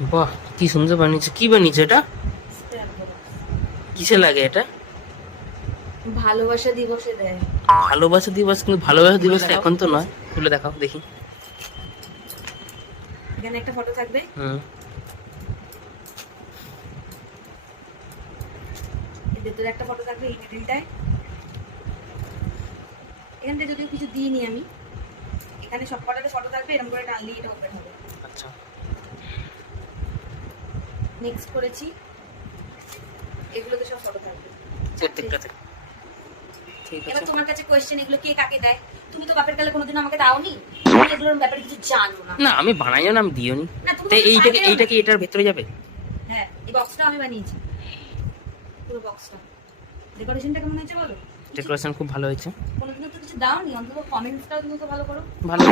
বাহ, কি সুন্দর বানিয়েছে। কি বানিয়েছে এটা? কিসে লাগে এটা? ভালোবাসা দিবসে দেয়। ভালোবাসা দিবস? কিন্তু ভালোবাসা দিবস এখন তো নয়। খুলে দেখাও দেখি। এখানে একটা ফটো থাকবে, হুম। এর ভেতরে একটা ফটো থাকবে, এই মিডিলটায়। এখানটা যদিও কিছু দিইনি আমি, এখানে সব কটাতে ফটো থাকবে, এরকম করে টানলেই এটা ওপেন হবে। আচ্ছা। নেক্সট করেছি, এগুলোতে সব ফটো থাকবে প্রত্যেকটাতে। ঠিক এবার আছে। তোমার কাছে কোয়েশ্চেন, এগুলো কে কাকে দেয়? তুমি তো বাপের কালে কোনোদিন আমাকে দাওনি, তুমি এগুলোর ব্যাপারে কিছু জানো না। না, আমি বানাইও না, আমি দিও নি। না, তুমি তো তো এইটাকে পারবেও এইটা না। কি এটার ভেতরে যাবে? হ্যাঁ, এই বক্সটা আমি বানিয়েছি, পুরো বক্সটা। ডেকোরেশনটা কেমন হয়েছে বলো? ডেকোরেশন খুব ভালো হয়েছে। কোনোদিনও তো কিছু দাওনি, অন্তত কমেন্টসটাও তুমি তো ভালো করো। ভালো।